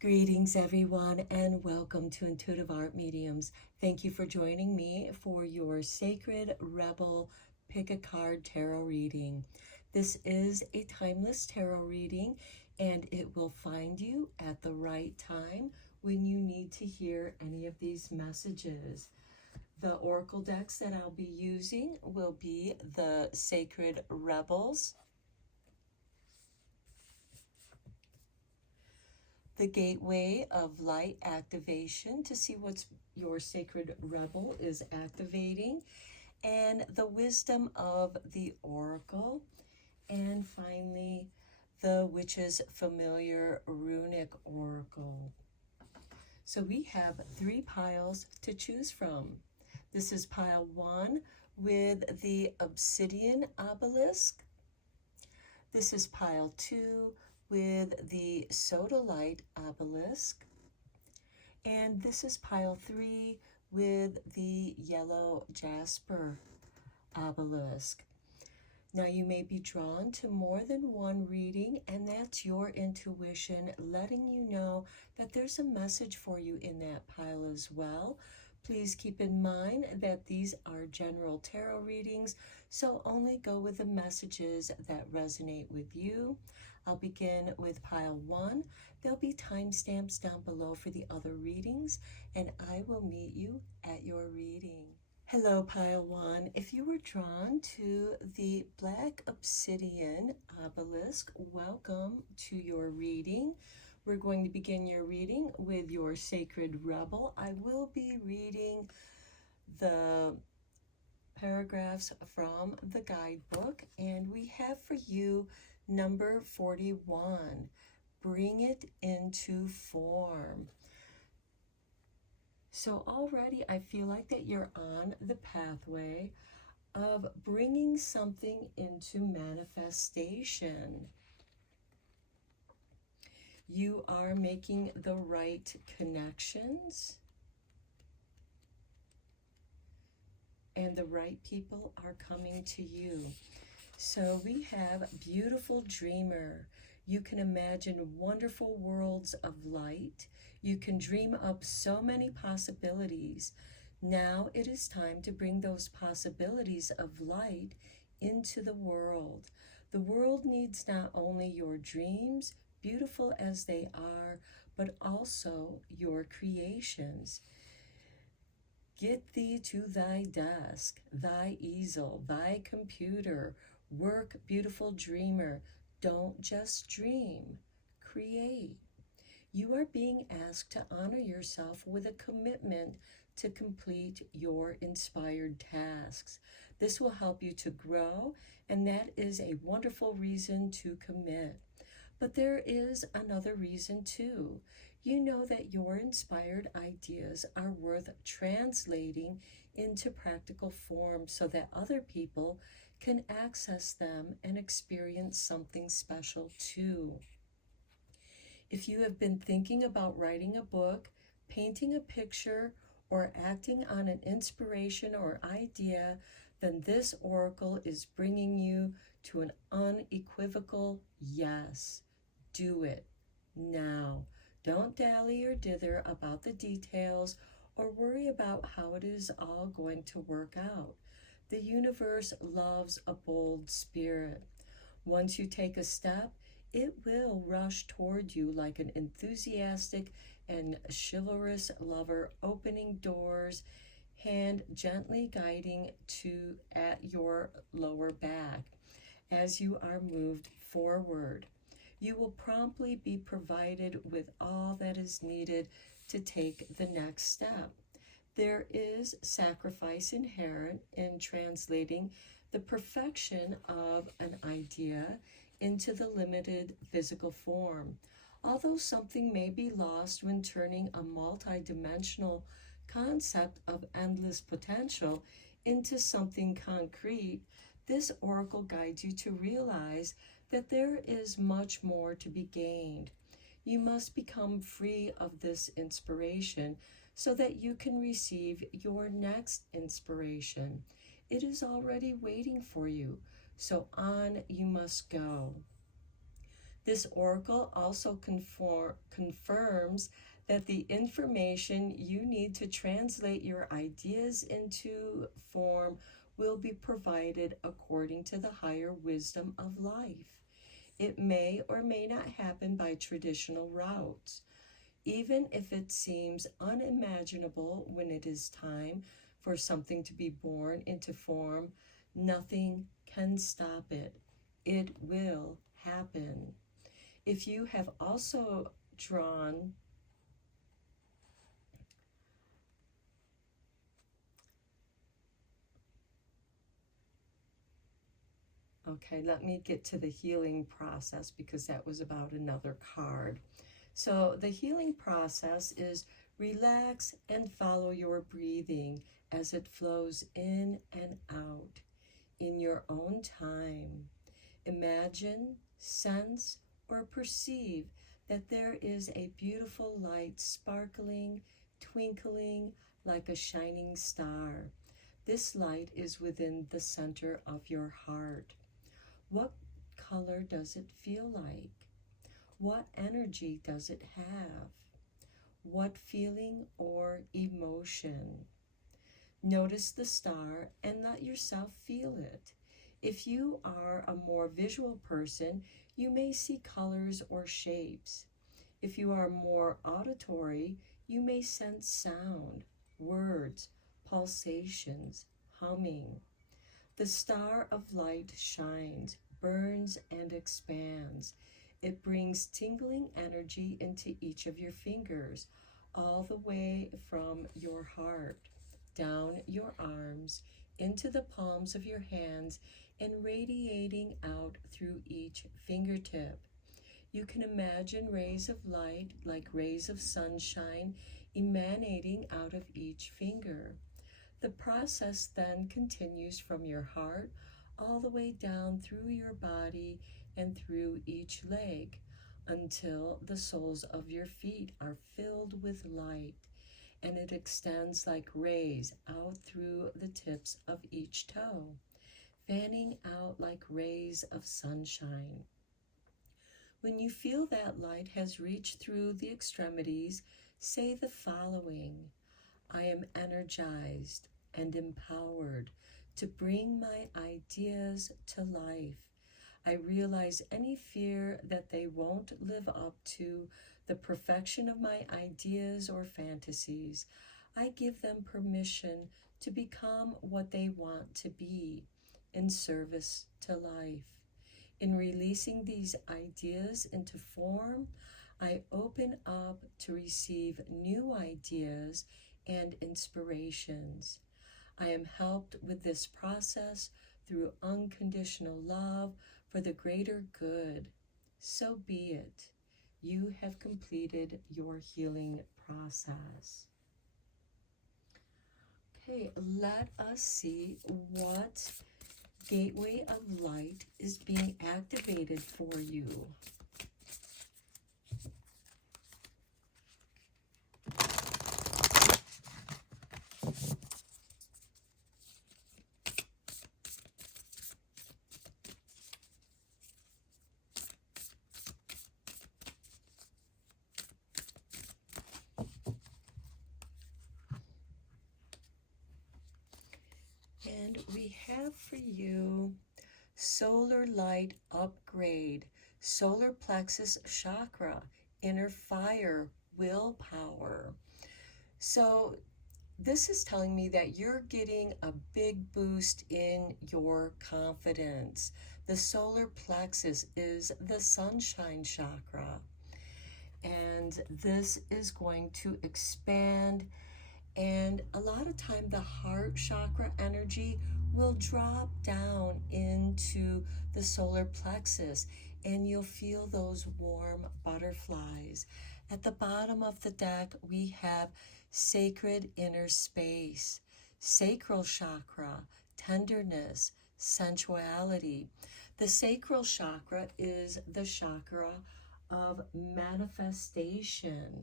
Greetings, everyone, and welcome to Intuitive Art Mediums. Thank you for joining me for your Sacred Rebel Pick a Card Tarot reading. This is a timeless tarot reading, and it will find you at the right time when you need to hear any of these messages. The oracle decks that I'll be using will be the Sacred Rebels, the Gateway of Light Activation to see what's your Sacred Rebel is activating, and the Wisdom of the Oracle, and finally the Witch's Familiar Runic Oracle. So we have 3 piles to choose from. This is pile 1 with the Obsidian Obelisk. This is pile 2 with the Sodalite Obelisk. And this is pile 3 with the Yellow Jasper Obelisk. Now you may be drawn to more than one reading, and that's your intuition letting you know that there's a message for you in that pile as well. Please keep in mind that these are general tarot readings, so only go with the messages that resonate with you. I'll begin with pile 1. There'll be timestamps down below for the other readings, and I will meet you at your reading. Hello, pile 1. If you were drawn to the Black Obsidian Obelisk, welcome to your reading. We're going to begin your reading with your Sacred Rebel. I will be reading the paragraphs from the guidebook, and we have for you number 41, Bring It Into Form. So already I feel like that you're on the pathway of bringing something into manifestation. You are making the right connections, and the right people are coming to you. So we have Beautiful Dreamer. You can imagine wonderful worlds of light. You can dream up so many possibilities. Now it is time to bring those possibilities of light into the world. The world needs not only your dreams, beautiful as they are, but also your creations. Get thee to thy desk, thy easel, thy computer. Work, beautiful dreamer. Don't just dream, create. You are being asked to honor yourself with a commitment to complete your inspired tasks. This will help you to grow, and that is a wonderful reason to commit. But there is another reason too. You know that your inspired ideas are worth translating into practical form so that other people can access them and experience something special too. If you have been thinking about writing a book, painting a picture, or acting on an inspiration or idea, then this oracle is bringing you to an unequivocal yes. Do it now. Don't dally or dither about the details or worry about how it is all going to work out. The universe loves a bold spirit. Once you take a step, it will rush toward you like an enthusiastic and chivalrous lover, opening doors, hand gently guiding to at your lower back as you are moved forward. You will promptly be provided with all that is needed to take the next step. There is sacrifice inherent in translating the perfection of an idea into the limited physical form. Although something may be lost when turning a multi-dimensional concept of endless potential into something concrete, this oracle guides you to realize that there is much more to be gained. You must become free of this inspiration so that you can receive your next inspiration. It is already waiting for you, so on you must go. This oracle also confirms that the information you need to translate your ideas into form will be provided according to the higher wisdom of life. It may or may not happen by traditional routes. Even if it seems unimaginable when it is time for something to be born into form, nothing can stop it. It will happen. If you have also drawn okay, let me get to the healing process because that was about another card. So the healing process is relax and follow your breathing as it flows in and out in your own time. Imagine, sense, or perceive that there is a beautiful light sparkling, twinkling like a shining star. This light is within the center of your heart. What color does it feel like? What energy does it have? What feeling or emotion? Notice the star and let yourself feel it. If you are a more visual person, you may see colors or shapes. If you are more auditory, you may sense sound, words, pulsations, humming. The star of light shines, burns, and expands. It brings tingling energy into each of your fingers, all the way from your heart, down your arms, into the palms of your hands, and radiating out through each fingertip. You can imagine rays of light, like rays of sunshine, emanating out of each finger. The process then continues from your heart all the way down through your body and through each leg until the soles of your feet are filled with light, and it extends like rays out through the tips of each toe, fanning out like rays of sunshine. When you feel that light has reached through the extremities, say the following: I am energized and empowered to bring my ideas to life. I realize any fear that they won't live up to the perfection of my ideas or fantasies. I give them permission to become what they want to be in service to life. In releasing these ideas into form, I open up to receive new ideas and inspirations. I am helped with this process through unconditional love for the greater good. So be it. You have completed your healing process. Okay, let us see what gateway of light is being activated for you. And we have for you Solar Light Upgrade, Solar Plexus Chakra, Inner Fire, Willpower. So this is telling me that you're getting a big boost in your confidence. The solar plexus is the sunshine chakra, and this is going to expand. And a lot of time the heart chakra energy will drop down into the solar plexus, and you'll feel those warm butterflies. At the bottom of the deck, we have sacred inner space, sacral chakra, tenderness, sensuality. The sacral chakra is the chakra of manifestation,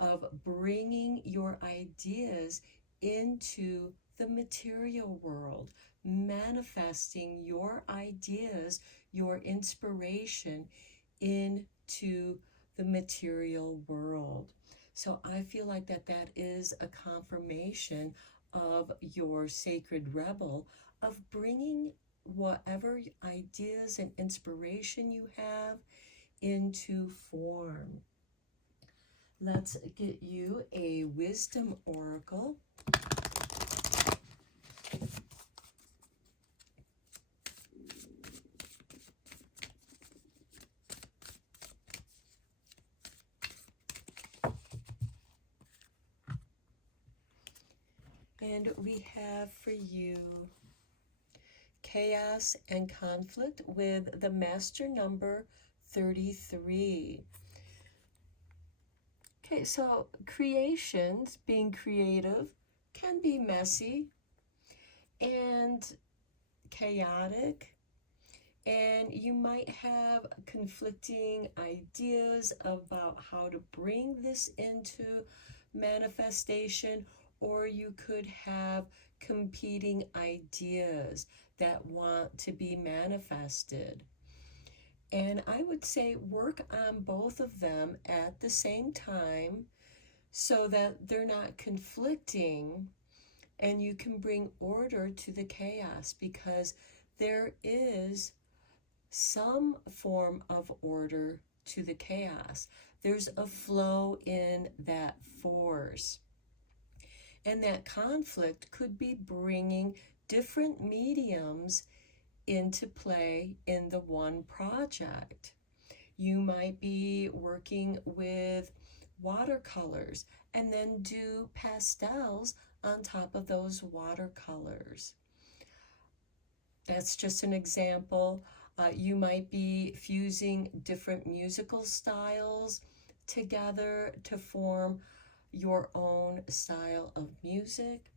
of bringing your ideas into the material world, manifesting your ideas, your inspiration into the material world. So I feel like that is a confirmation of your sacred rebel, of bringing whatever ideas and inspiration you have into form. Let's get you a wisdom oracle. And we have for you chaos and conflict with the master number 33. Okay, so creations, being creative, can be messy and chaotic, and you might have conflicting ideas about how to bring this into manifestation, or you could have competing ideas that want to be manifested. And I would say work on both of them at the same time so that they're not conflicting, and you can bring order to the chaos, because there is some form of order to the chaos. There's a flow in that force. And that conflict could be bringing different mediums into play in the one project. You might be working with watercolors and then do pastels on top of those watercolors. That's just an example. You might be fusing different musical styles together to form your own style of music.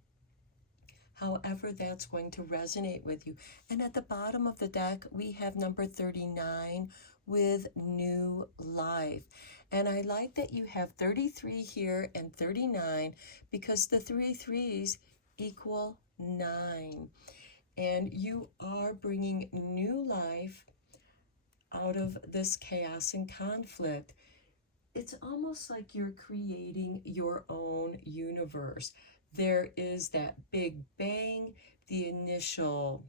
However, that's going to resonate with you. And at the bottom of the deck, we have number 39 with new life. And I like that you have 33 here and 39, because the 3 threes equal 9. And you are bringing new life out of this chaos and conflict. It's almost like you're creating your own universe. There is that big bang, the initial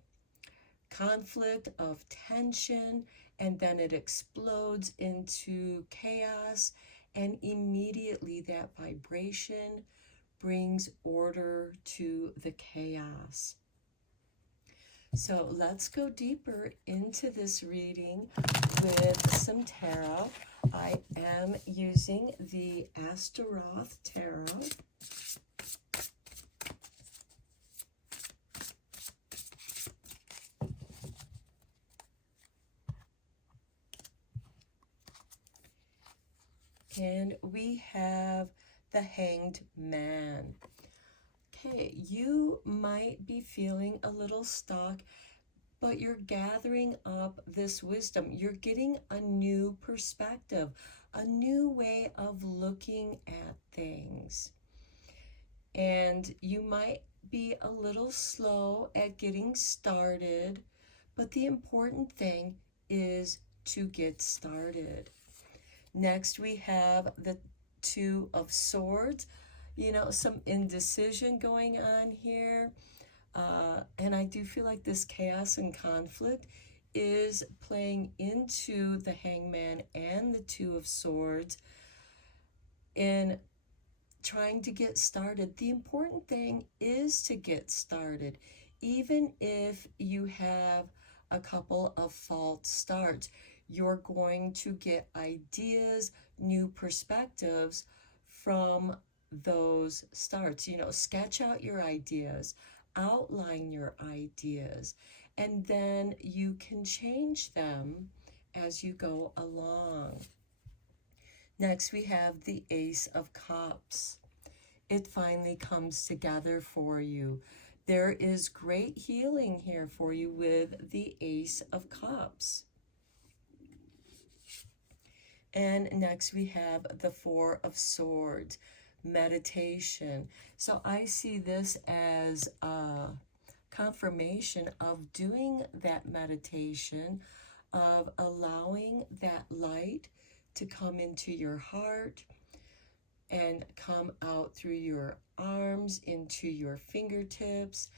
conflict of tension, and then it explodes into chaos, and immediately that vibration brings order to the chaos. So let's go deeper into this reading with some tarot. I am using the Astaroth Tarot. And we have the Hanged Man. Okay, you might be feeling a little stuck, but you're gathering up this wisdom. You're getting a new perspective, a new way of looking at things. And you might be a little slow at getting started, but the important thing is to get started. Next, we have the Two of Swords. You know, some indecision going on here. And I do feel like this chaos and conflict is playing into the Hangman and the Two of Swords in trying to get started. The important thing is to get started, even if you have a couple of false starts. You're going to get ideas, new perspectives from those starts. You know, sketch out your ideas, outline your ideas, and then you can change them as you go along. Next, we have the Ace of Cups. It finally comes together for you. There is great healing here for you with the Ace of Cups. And next we have the Four of Swords, meditation. So I see this as a confirmation of doing that meditation, of allowing that light to come into your heart and come out through your arms, into your fingertips,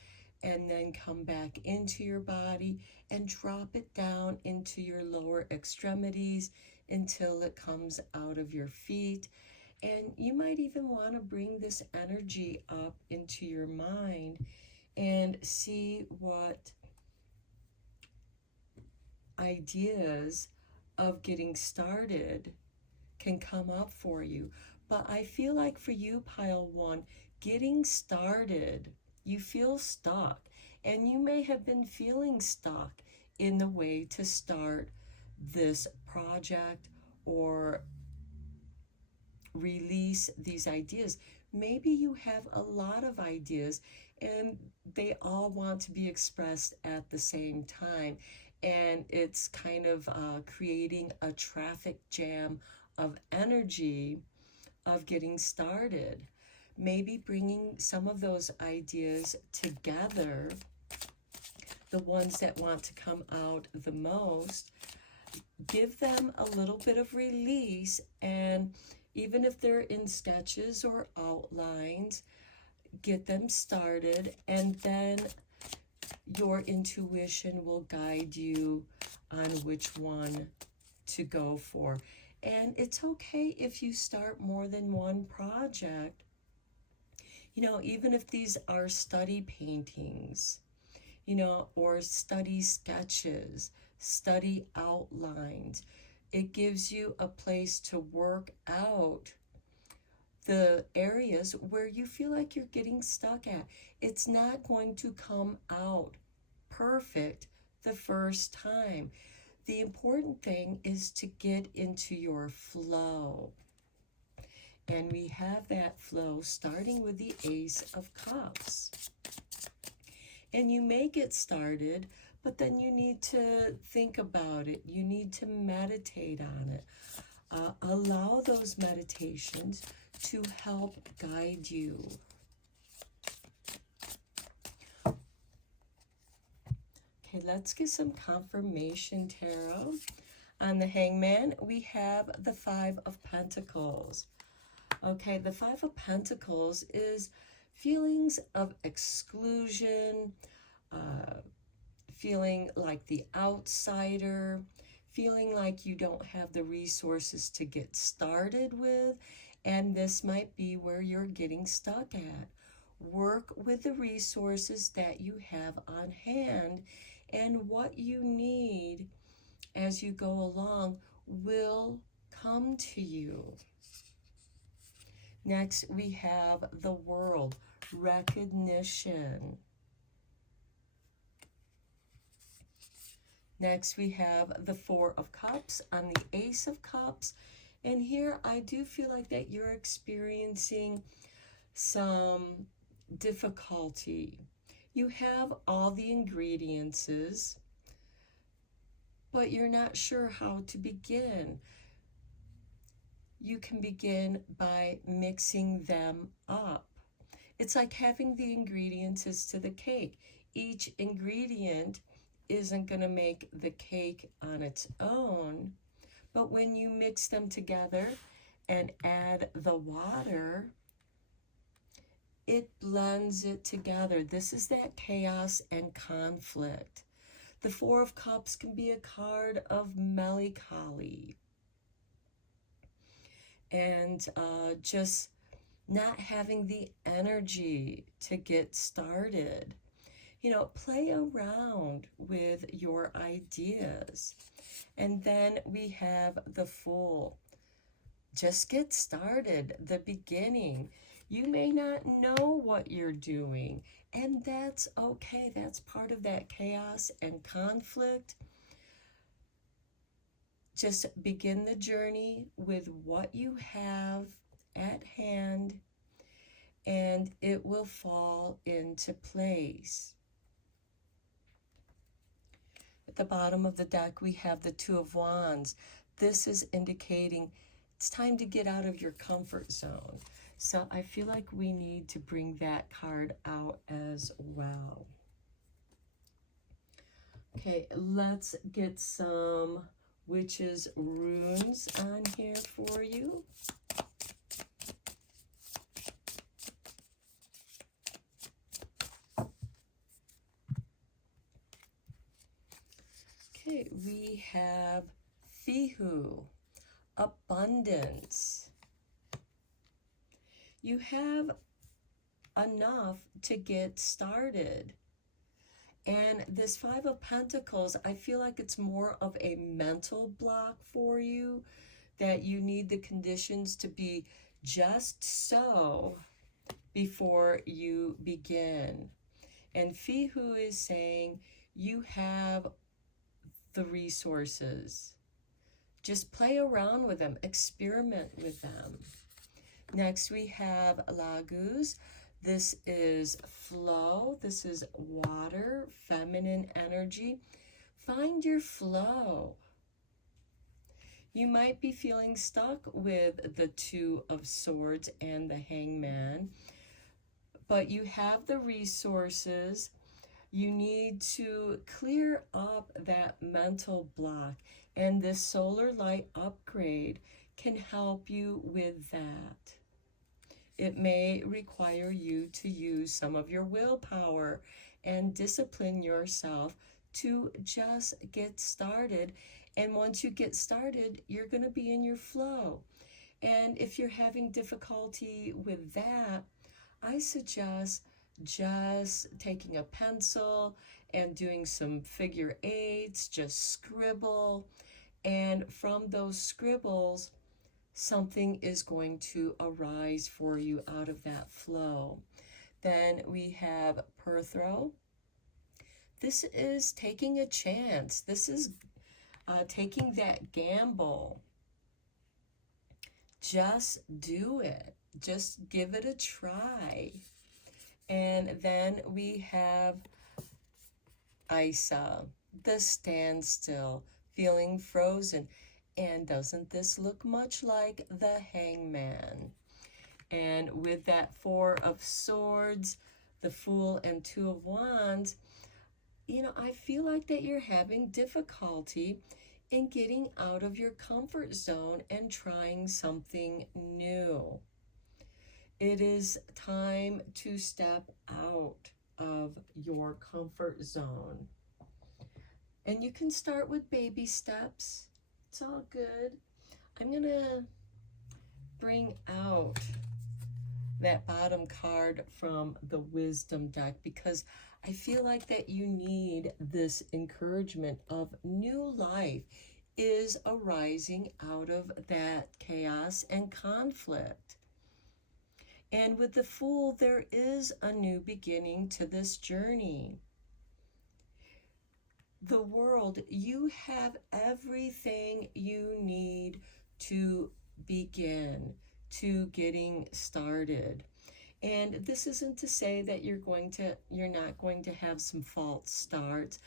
and then come back into your body and drop it down into your lower extremities until it comes out of your feet. And you might even want to bring this energy up into your mind and see what ideas of getting started can come up for you. But I feel like for you, pile one, getting started, you feel stuck. And you may have been feeling stuck in the way to start this project or release these ideas. Maybe you have a lot of ideas and they all want to be expressed at the same time. And it's kind of creating a traffic jam of energy of getting started. Maybe bringing some of those ideas together, the ones that want to come out the most, give them a little bit of release, and even if they're in sketches or outlines, get them started, and then your intuition will guide you on which one to go for. And it's okay if you start more than one project. You know, even if these are study paintings, you know, or study sketches, study outlines, it gives you a place to work out the areas where you feel like you're getting stuck at. It's not going to come out perfect the first time. The important thing is to get into your flow. And we have that flow starting with the Ace of Cups. And you may get started, but then you need to think about it. You need to meditate on it. Allow those meditations to help guide you. Okay, let's get some confirmation tarot. On the Hangman, we have the Five of Pentacles. Okay, the Five of Pentacles is feelings of exclusion, feeling like the outsider, feeling like you don't have the resources to get started with, and this might be where you're getting stuck at. Work with the resources that you have on hand, and what you need as you go along will come to you. Next, we have the World, recognition. Next, we have the Four of Cups on the Ace of Cups. And here, I do feel like that you're experiencing some difficulty. You have all the ingredients, but you're not sure how to begin. You can begin by mixing them up. It's like having the ingredients to the cake. Each ingredient isn't going to make the cake on its own, but when you mix them together and add the water, it blends it together. This is that chaos and conflict. The Four of Cups can be a card of melancholy and just not having the energy to get started. You know, play around with your ideas. And then we have the Fool. Just get started, the beginning. You may not know what you're doing, and that's okay. That's part of that chaos and conflict. Just begin the journey with what you have at hand, and it will fall into place. At the bottom of the deck, we have the Two of Wands. This is indicating it's time to get out of your comfort zone. So I feel like we need to bring that card out as well. Okay, let's get some witches runes on here for you. Okay, we have Fihu, abundance. You have enough to get started. And this Five of Pentacles, I feel like it's more of a mental block for you, that you need the conditions to be just so before you begin. And Fihu is saying you have the resources. Just play around with them, experiment with them. Next we have Lagus. This is flow. This is water, feminine energy. Find your flow. You might be feeling stuck with the Two of Swords and the Hangman, but you have the resources. You need to clear up that mental block, and this solar light upgrade can help you with that. It may require you to use some of your willpower and discipline yourself to just get started. And once you get started, you're going to be in your flow. And if you're having difficulty with that, I suggest just taking a pencil and doing some figure eights, just scribble. And from those scribbles, something is going to arise for you out of that flow. Then we have Perthro. This is taking a chance. This is taking that gamble. Just do it. Just give it a try. And then we have Isa, the standstill, feeling frozen. And doesn't this look much like the Hangman? And with that Four of Swords, the Fool, and Two of Wands, I feel like that you're having difficulty in getting out of your comfort zone and trying something new. It is time to step out of your comfort zone. And you can start with baby steps. It's all good. I'm going to bring out that bottom card from the Wisdom deck because I feel like that you need this encouragement of new life is arising out of that chaos and conflict. And with the Fool, there is a new beginning to this journey. The world, you have everything you need to begin, to getting started. And this isn't to say that you're not going to have some false starts.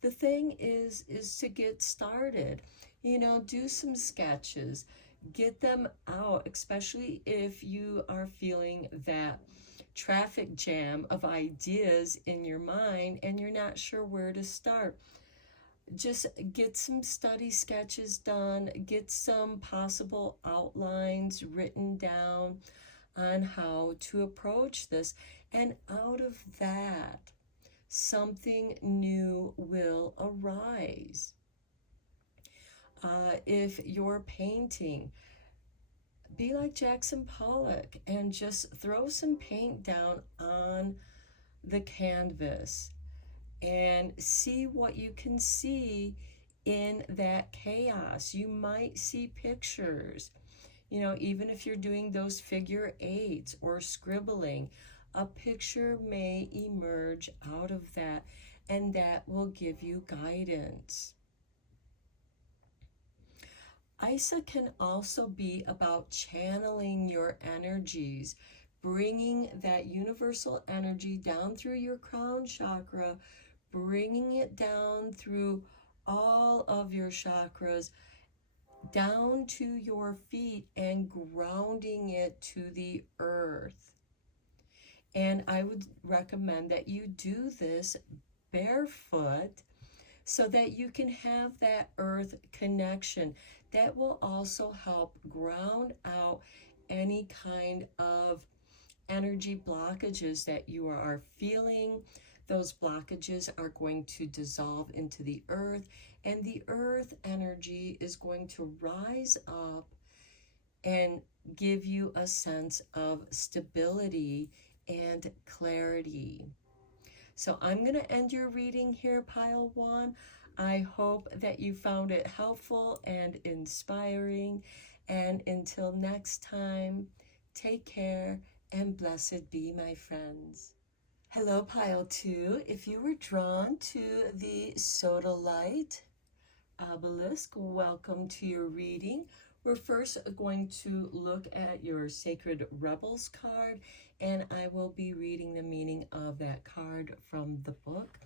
The thing is to get started. Do some sketches. Get them out, especially if you are feeling that traffic jam of ideas in your mind and you're not sure where to start. Just get some study sketches done, get some possible outlines written down on how to approach this, and out of that, something new will arise. If you're painting, be like Jackson Pollock and just throw some paint down on the canvas and see what you can see in that chaos. You might see pictures. Even if you're doing those figure eights or scribbling, a picture may emerge out of that, and that will give you guidance. Isa can also be about channeling your energies, bringing that universal energy down through your crown chakra, bringing it down through all of your chakras, down to your feet and grounding it to the earth. And I would recommend that you do this barefoot so that you can have that earth connection. That will also help ground out any kind of energy blockages that you are feeling. Those blockages are going to dissolve into the earth, and the earth energy is going to rise up and give you a sense of stability and clarity. So I'm going to end your reading here, Pile 1. I hope that you found it helpful and inspiring. And until next time, take care and blessed be, my friends. Hello, Pile 2. If you were drawn to the sodalite obelisk, welcome to your reading. We're first going to look at your Sacred Rebels card, and I will be reading the meaning of that card from the book.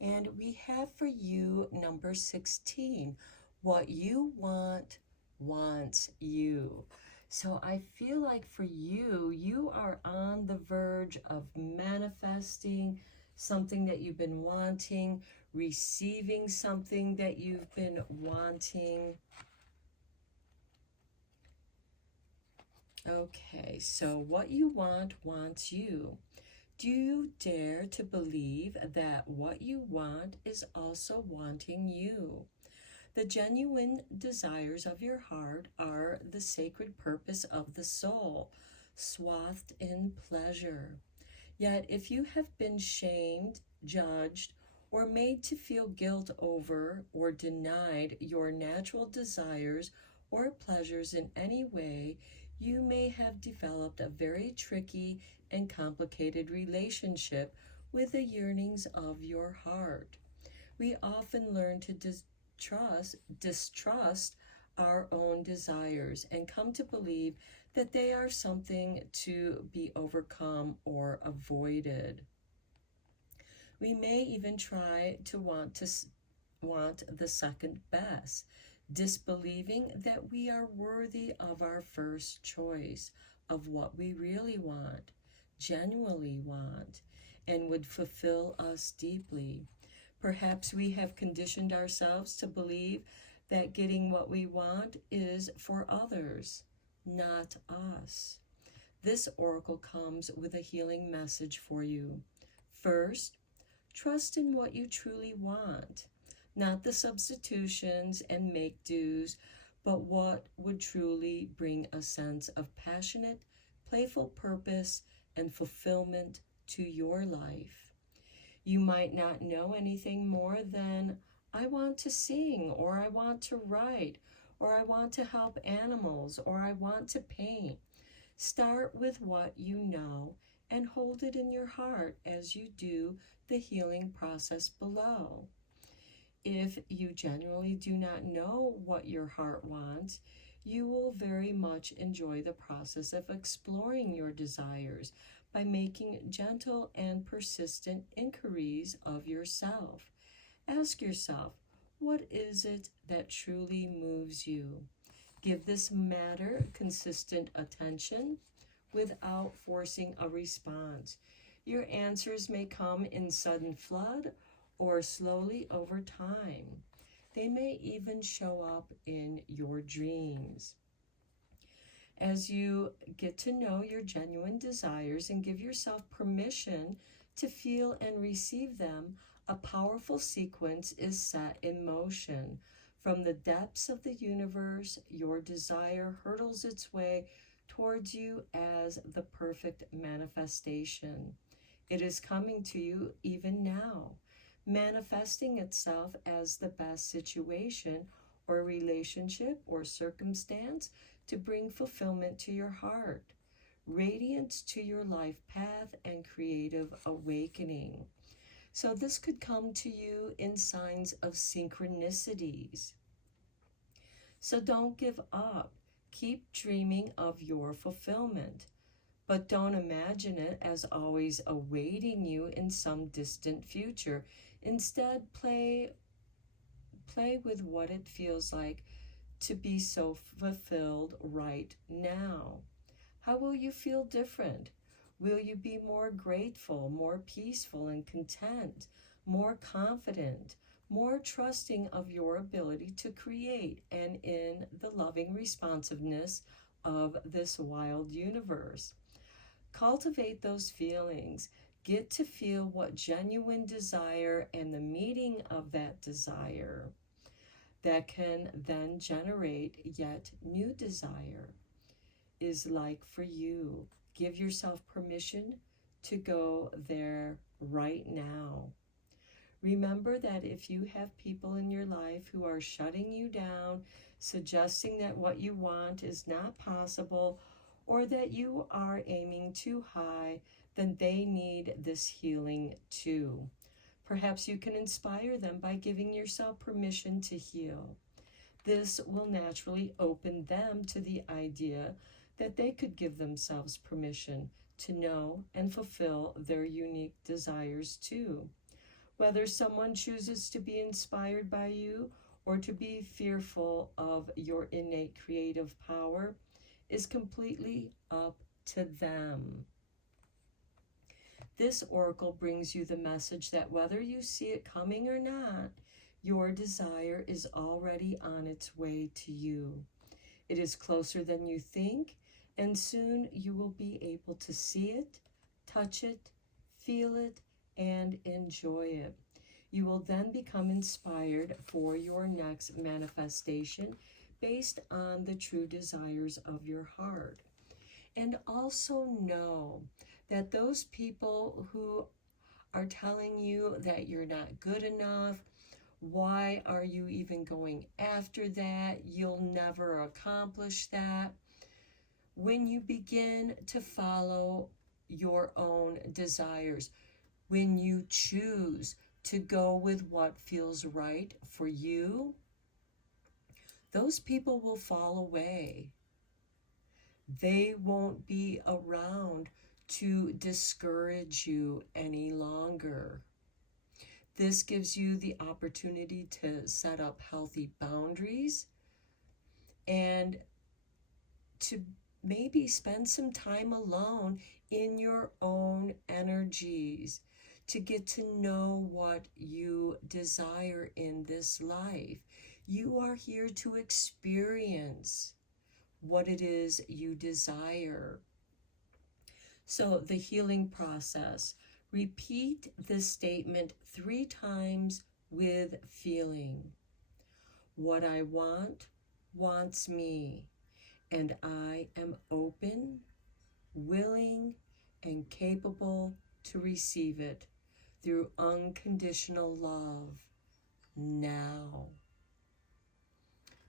And we have for you number 16, what you want wants you. So I feel like for you, you are on the verge of manifesting something that you've been wanting, receiving something that you've been wanting. Okay, so what you want wants you. Do you dare to believe that what you want is also wanting you? The genuine desires of your heart are the sacred purpose of the soul, swathed in pleasure. Yet if you have been shamed, judged, or made to feel guilt over or denied your natural desires or pleasures in any way, you may have developed a very tricky and complicated relationship with the yearnings of your heart. We often learn to distrust our own desires and come to believe that they are something to be overcome or avoided. We may even try to want the second best, disbelieving that we are worthy of our first choice, of what we really want, genuinely want, and would fulfill us deeply. Perhaps we have conditioned ourselves to believe that getting what we want is for others, not us. This oracle comes with a healing message for you. First, trust in what you truly want, not the substitutions and make-dos, but what would truly bring a sense of passionate, playful purpose and fulfillment to your life. You might not know anything more than, I want to sing, or I want to write, or I want to help animals, or I want to paint. Start with what you know and hold it in your heart as you do the healing process below. If you genuinely do not know what your heart wants, you will very much enjoy the process of exploring your desires by making gentle and persistent inquiries of yourself. Ask yourself, what is it that truly moves you? Give this matter consistent attention without forcing a response. Your answers may come in sudden flood or slowly over time. They may even show up in your dreams. As you get to know your genuine desires and give yourself permission to feel and receive them, a powerful sequence is set in motion. From the depths of the universe, your desire hurtles its way towards you as the perfect manifestation. It is coming to you even now, manifesting itself as the best situation or relationship or circumstance to bring fulfillment to your heart, radiance to your life path, and creative awakening. So this could come to you in signs of synchronicities. So don't give up. Keep dreaming of your fulfillment, but don't imagine it as always awaiting you in some distant future. Instead, play with what it feels like to be so fulfilled right now. How will you feel different? Will you be more grateful, more peaceful and content, more confident, more trusting of your ability to create, and in the loving responsiveness of this wild universe. Cultivate those feelings. Get to feel what genuine desire and the meeting of that desire that can then generate yet new desire is like for you. Give yourself permission to go there right now. Remember that if you have people in your life who are shutting you down, suggesting that what you want is not possible, or that you are aiming too high, then they need this healing too. Perhaps you can inspire them by giving yourself permission to heal. This will naturally open them to the idea that they could give themselves permission to know and fulfill their unique desires too. Whether someone chooses to be inspired by you or to be fearful of your innate creative power is completely up to them. This oracle brings you the message that whether you see it coming or not, your desire is already on its way to you. It is closer than you think, and soon you will be able to see it, touch it, feel it, and enjoy it. You will then become inspired for your next manifestation based on the true desires of your heart. And also know that those people who are telling you that you're not good enough, why are you even going after that? You'll never accomplish that. When you begin to follow your own desires, when you choose to go with what feels right for you, those people will fall away. They won't be around to discourage you any longer. This gives you the opportunity to set up healthy boundaries and to maybe spend some time alone in your own energies to get to know what you desire in this life. You are here to experience what it is you desire. So the healing process, repeat this statement 3 times with feeling. What I want wants me, and I am open, willing, and capable to receive it through unconditional love now.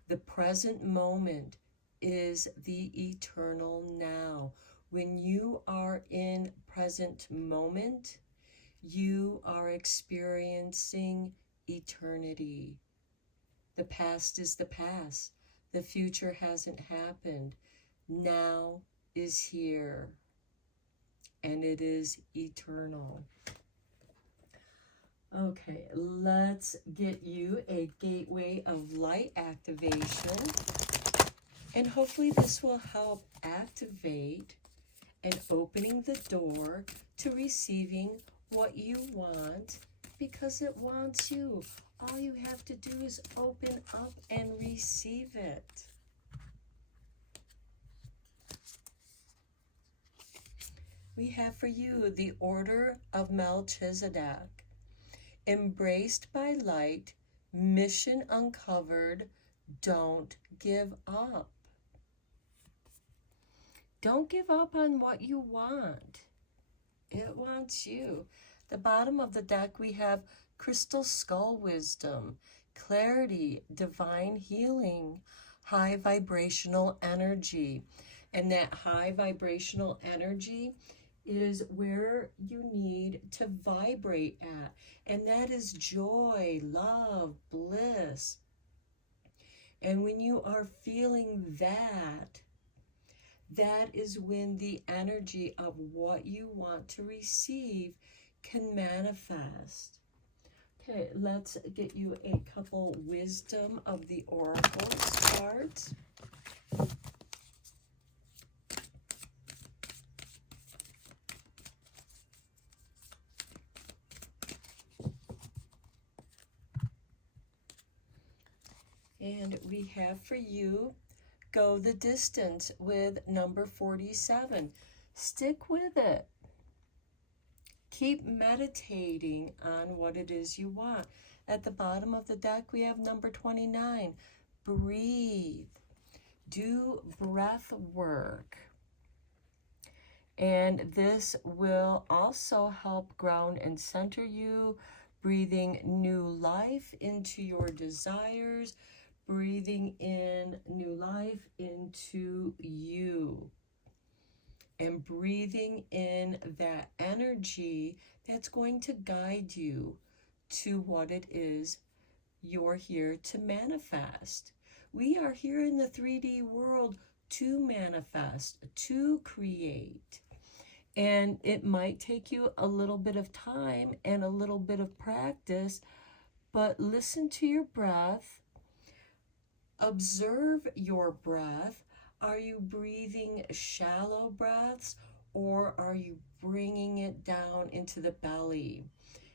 The present moment is the eternal now. When you are in present moment, you are experiencing eternity. The past is the past. The future hasn't happened. Now is here, and it is eternal. Okay, let's get you a gateway of light activation. And hopefully this will help activate and opening the door to receiving what you want, because it wants you. All you have to do is open up and receive it. We have for you the Order of Melchizedek. Embraced by light, mission uncovered, don't give up. Don't give up on what you want. It wants you. The bottom of the deck, we have Crystal Skull Wisdom, Clarity, Divine Healing, High Vibrational Energy. And that high vibrational energy is where you need to vibrate at. And that is joy, love, bliss. And when you are feeling that, that is when the energy of what you want to receive can manifest. Okay, let's get you a couple wisdom of the oracles cards. And we have for you, go the distance with number 47. Stick with it. Keep meditating on what it is you want. At the bottom of the deck, we have number 29. Breathe. Do breath work. And this will also help ground and center you, breathing new life into your desires, breathing in new life into you, and breathing in that energy that's going to guide you to what it is you're here to manifest. We are here in the 3D world to manifest, to create. And it might take you a little bit of time and a little bit of practice, but listen to your breath. Observe your breath. Are you breathing shallow breaths, or are you bringing it down into the belly?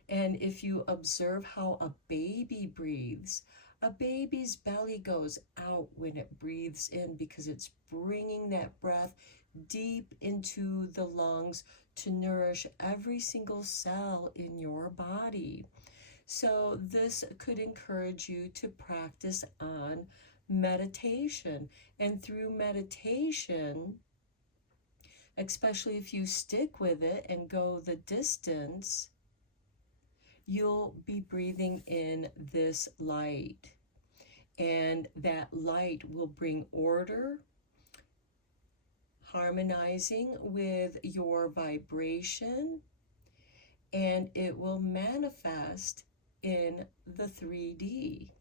And if you observe how a baby breathes, a baby's belly goes out when it breathes in because it's bringing that breath deep into the lungs to nourish every single cell in your body. So this could encourage you to practice on meditation. And through meditation, especially if you stick with it and go the distance, you'll be breathing in this light. And that light will bring order, harmonizing with your vibration, and it will manifest in the 3D.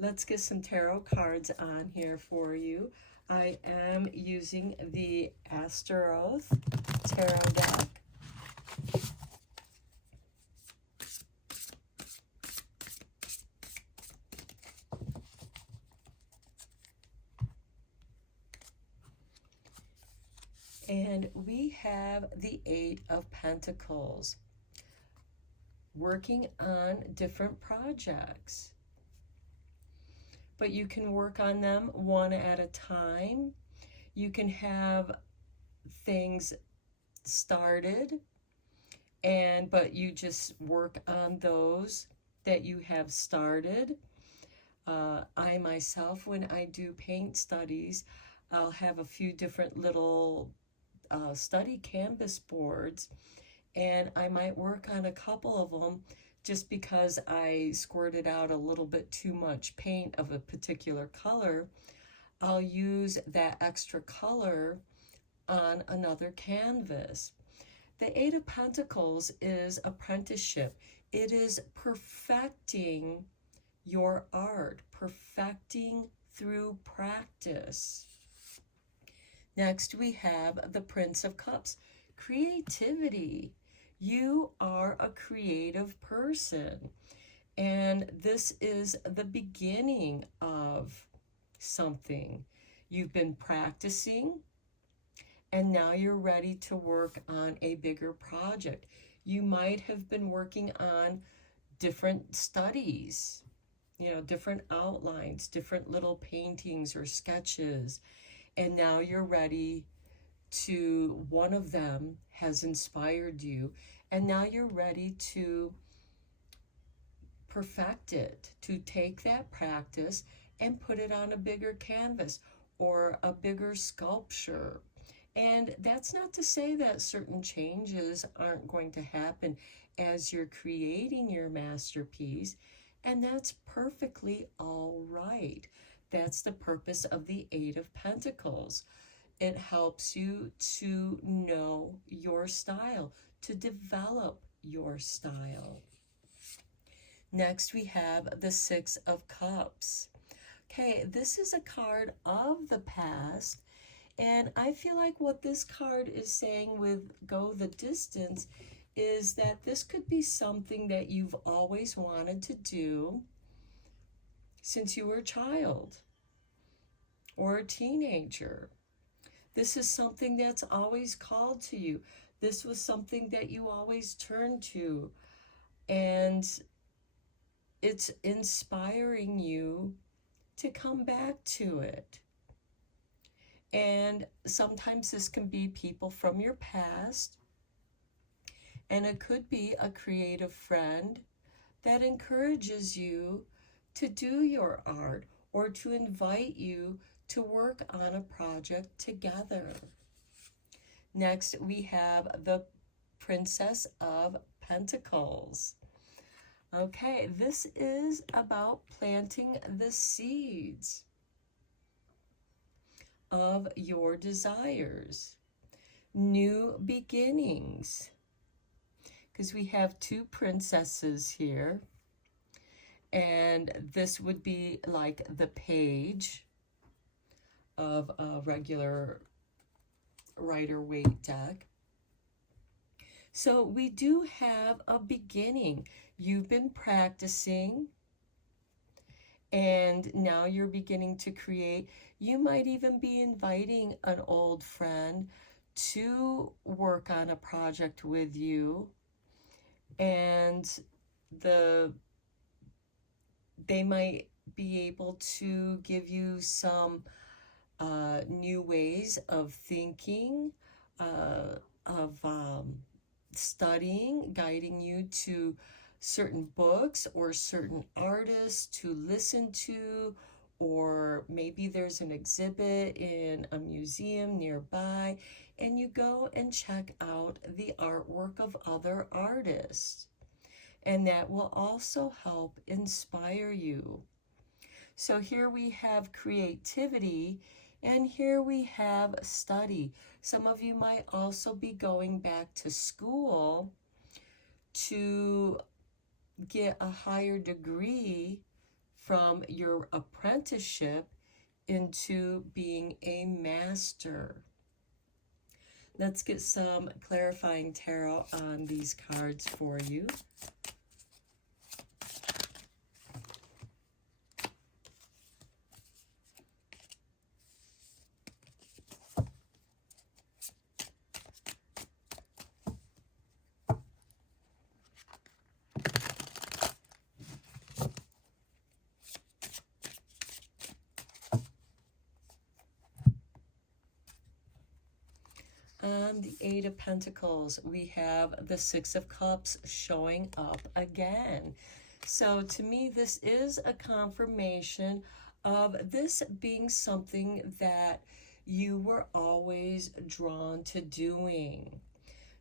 Let's get some tarot cards on here for you. I am using the Astaroth tarot deck. And we have the Eight of Pentacles, working on different projects. But you can work on them one at a time. You can have things started, but you just work on those that you have started. I myself, when I do paint studies, I'll have a few different little study canvas boards, and I might work on a couple of them just because I squirted out a little bit too much paint of a particular color. I'll use that extra color on another canvas. The Eight of Pentacles is apprenticeship. It is perfecting your art, perfecting through practice. Next, we have the Prince of Cups, creativity. You are a creative person, and this is the beginning of something. You've been practicing, and now you're ready to work on a bigger project. You might have been working on different studies, different outlines, different little paintings or sketches, and now you're ready to, one of them has inspired you, and now you're ready to perfect it, to take that practice and put it on a bigger canvas or a bigger sculpture. And that's not to say that certain changes aren't going to happen as you're creating your masterpiece, and that's perfectly all right. That's the purpose of the Eight of Pentacles. It helps you to know your style, to develop your style. Next, we have the Six of Cups. Okay, this is a card of the past, and I feel like what this card is saying with Go the Distance is that this could be something that you've always wanted to do since you were a child or a teenager. This is something that's always called to you. This was something that you always turned to, and it's inspiring you to come back to it. And sometimes this can be people from your past, and it could be a creative friend that encourages you to do your art or to invite you to work on a project together. Next, we have the Princess of Pentacles. Okay, this is about planting the seeds of your desires, new beginnings, because we have two princesses here, and this would be like the page of a regular Rider-Waite deck. So we do have a beginning. You've been practicing, and now you're beginning to create. You might even be inviting an old friend to work on a project with you, and they might be able to give you some new ways of thinking, of studying, guiding you to certain books or certain artists to listen to, or maybe there's an exhibit in a museum nearby and you go and check out the artwork of other artists, and that will also help inspire you. So here we have creativity, and here we have study. Some of you might also be going back to school to get a higher degree from your apprenticeship into being a master. Let's get some clarifying tarot on these cards for you. On the Eight of Pentacles, we have the Six of Cups showing up again. So to me, this is a confirmation of this being something that you were always drawn to doing.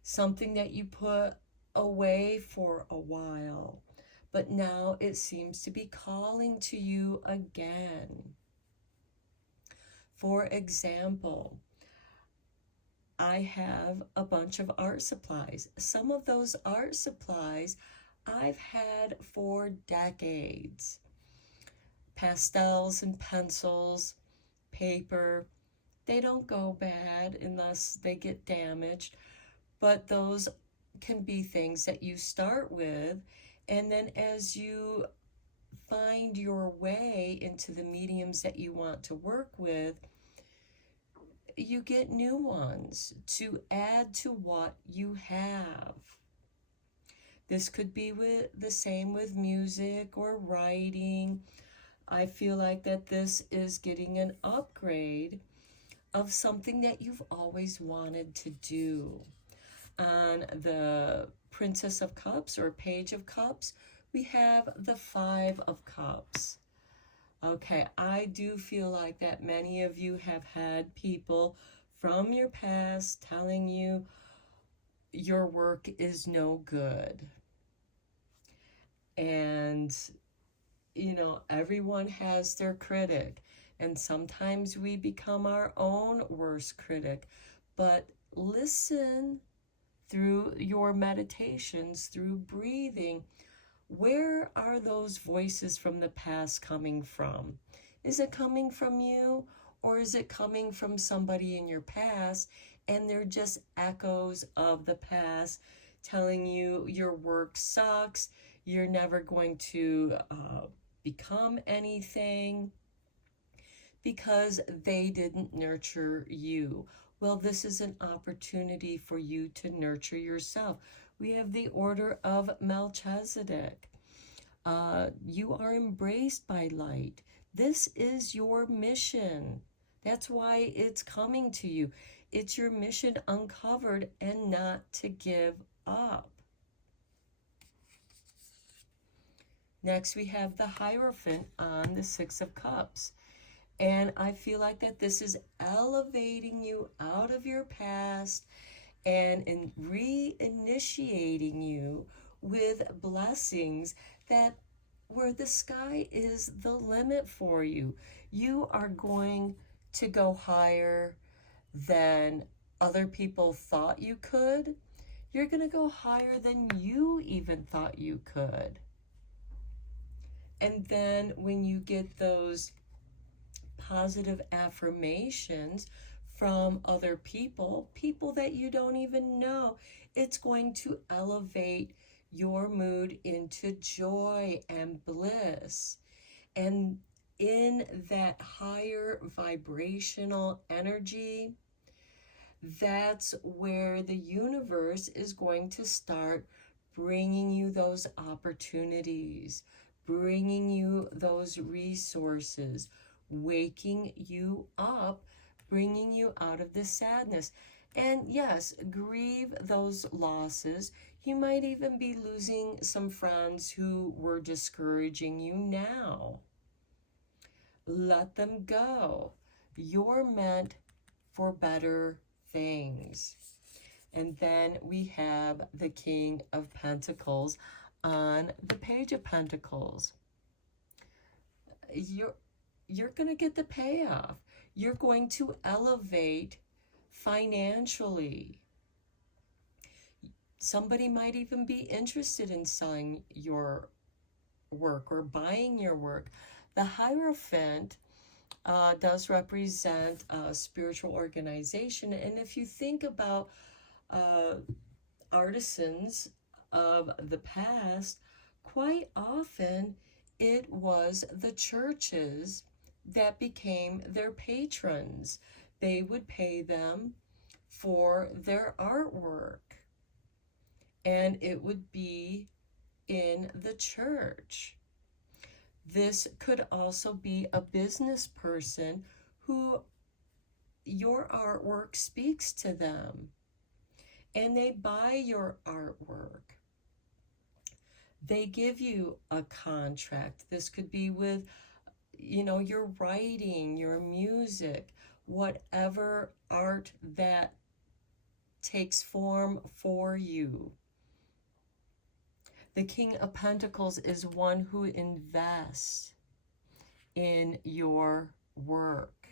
Something that you put away for a while, but now it seems to be calling to you again. For example, I have a bunch of art supplies. Some of those art supplies I've had for decades. Pastels and pencils, paper, they don't go bad unless they get damaged, but those can be things that you start with, and then as you find your way into the mediums that you want to work with, you get new ones to add to what you have. This could be the same with music or writing. I feel like that this is getting an upgrade of something that you've always wanted to do. On the Princess of Cups or Page of Cups, we have the Five of Cups. Okay, I do feel like that many of you have had people from your past telling you your work is no good. And, you know, everyone has their critic. And sometimes we become our own worst critic. But listen through your meditations, through breathing. Where are those voices from the past coming from? Is it coming from you, or is it coming from somebody in your past, and they're just echoes of the past telling you your work sucks, you're never going to become anything because they didn't nurture you? Well, this is an opportunity for you to nurture yourself. We have the Order of Melchizedek. You are embraced by light. This is your mission. That's why it's coming to you. It's your mission uncovered and not to give up. Next, we have the Hierophant on the Six of Cups. And I feel like that this is elevating you out of your past and reinitiating you with blessings that where the sky is the limit for you. You are going to go higher than other people thought you could. You're going to go higher than you even thought you could. And then when you get those positive affirmations from other people, people that you don't even know, it's going to elevate your mood into joy and bliss. And in that higher vibrational energy, that's where the universe is going to start bringing you those opportunities, bringing you those resources, waking you up, bringing you out of the sadness. And yes, grieve those losses. You might even be losing some friends who were discouraging you now. Let them go. You're meant for better things. And then we have the King of Pentacles on the Page of Pentacles. You're going to get the payoff. You're going to elevate financially. Somebody might even be interested in selling your work or buying your work. The Hierophant does represent a spiritual organization. And if you think about artisans of the past, quite often it was the churches that became their patrons. They would pay them for their artwork, and it would be in the church. This could also be a business person who your artwork speaks to them, and they buy your artwork. They give you a contract. This could be with, your writing, your music, whatever art that takes form for you. The King of Pentacles is one who invests in your work,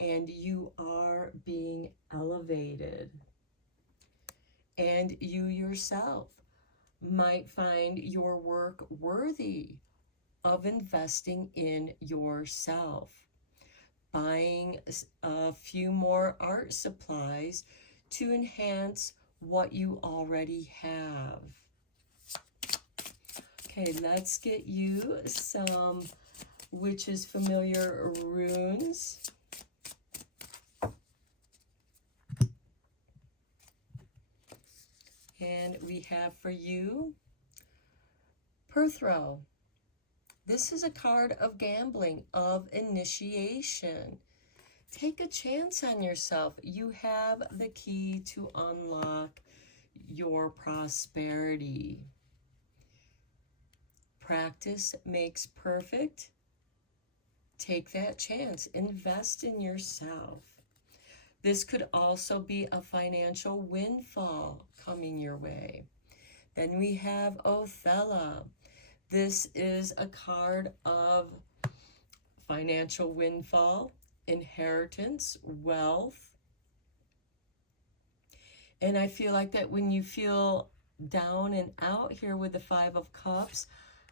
and you are being elevated. And you yourself might find your work worthy of investing in yourself, buying a few more art supplies to enhance what you already have. Okay, let's get you some Witch's Familiar runes. And we have for you Perthrow. This is a card of gambling, of initiation. Take a chance on yourself. You have the key to unlock your prosperity. Practice makes perfect. Take that chance. Invest in yourself. This could also be a financial windfall coming your way. Then we have Othello. This is a card of financial windfall, inheritance, wealth. And I feel like that when you feel down and out here with the Five of Cups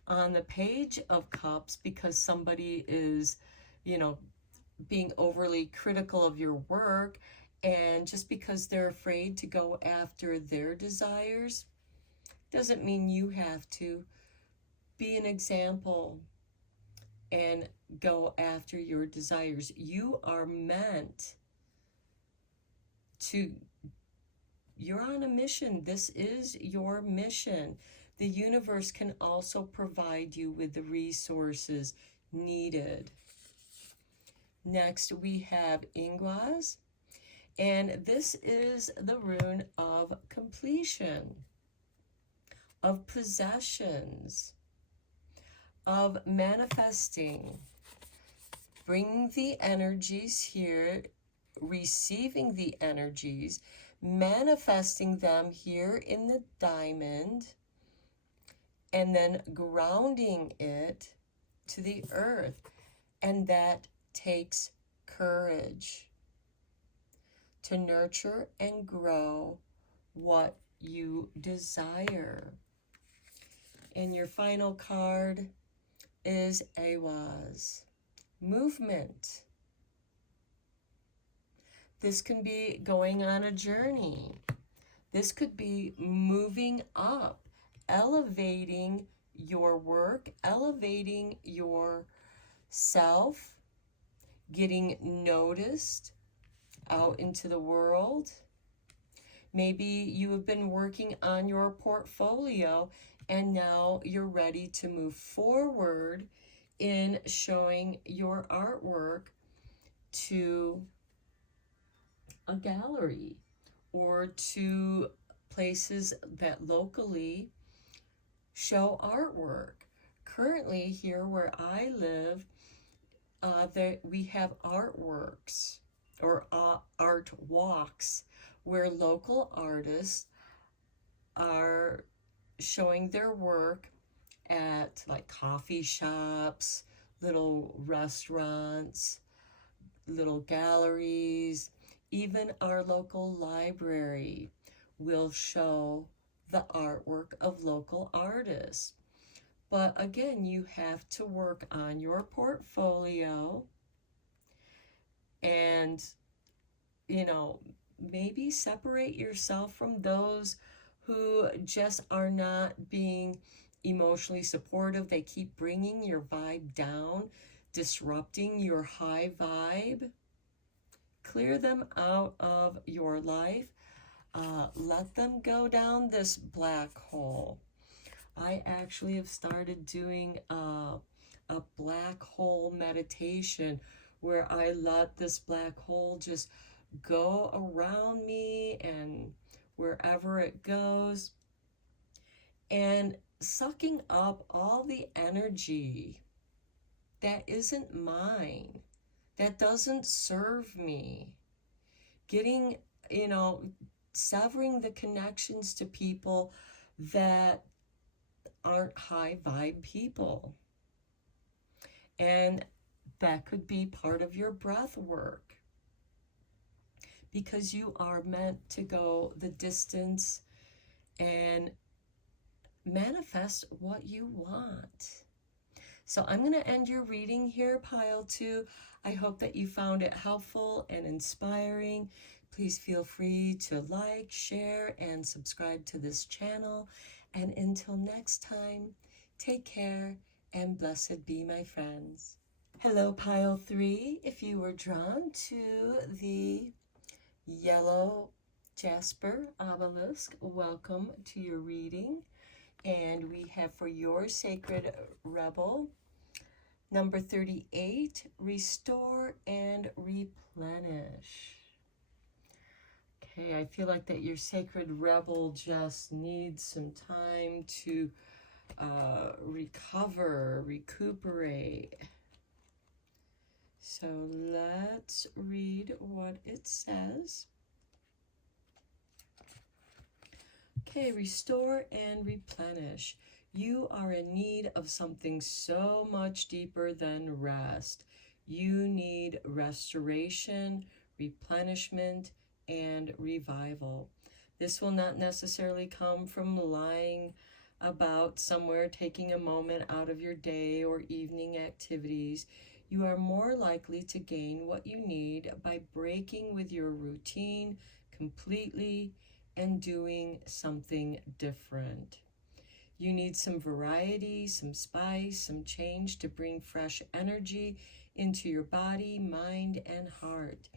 on the Page of Cups because somebody is, being overly critical of your work, and just because they're afraid to go after their desires doesn't mean you have to. Be an example and go after your desires. You are meant to, you're on a mission. This is your mission. The universe can also provide you with the resources needed Next, we have Ingwas, and this is the rune of completion, of possessions, of manifesting. Bring the energies here, receiving the energies, manifesting them here in the diamond, and then grounding it to the earth. And that takes courage to nurture and grow what you desire. And your final card is Awaz, movement. This can be going on a journey. This could be moving up, elevating your work, elevating your self, getting noticed out into the world. Maybe you have been working on your portfolio and now you're ready to move forward in showing your artwork to a gallery or to places that locally show artwork. Currently, here where I live, we have artworks or art walks where local artists are showing their work at like coffee shops, little restaurants, little galleries. Even our local library will show the artwork of local artists. But again, you have to work on your portfolio and, maybe separate yourself from those who just are not being emotionally supportive. They keep bringing your vibe down, disrupting your high vibe. Clear them out of your life. Let them go down this black hole. I actually have started doing a black hole meditation where I let this black hole just go around me and wherever it goes, and sucking up all the energy that isn't mine, that doesn't serve me. Getting, severing the connections to people that aren't high vibe people. And that could be part of your breath work, because you are meant to go the distance and manifest what you want. So I'm going to end your reading here, Pile 2. I hope that you found it helpful and inspiring. Please feel free to like, share, and subscribe to this channel. And until next time, take care and blessed be, my friends. Hello, Pile 3. If you were drawn to the yellow jasper obelisk, welcome to your reading. And we have for your sacred rebel, number 38, restore and replenish. Okay, I feel like that your sacred rebel just needs some time to recover, recuperate. So let's read what it says. Okay, restore and replenish. You are in need of something so much deeper than rest. You need restoration, replenishment, and revival. This will not necessarily come from lying about somewhere, taking a moment out of your day or evening activities. You are more likely to gain what you need by breaking with your routine completely and doing something different. You need some variety, some spice, some change to bring fresh energy into your body, mind, and heart.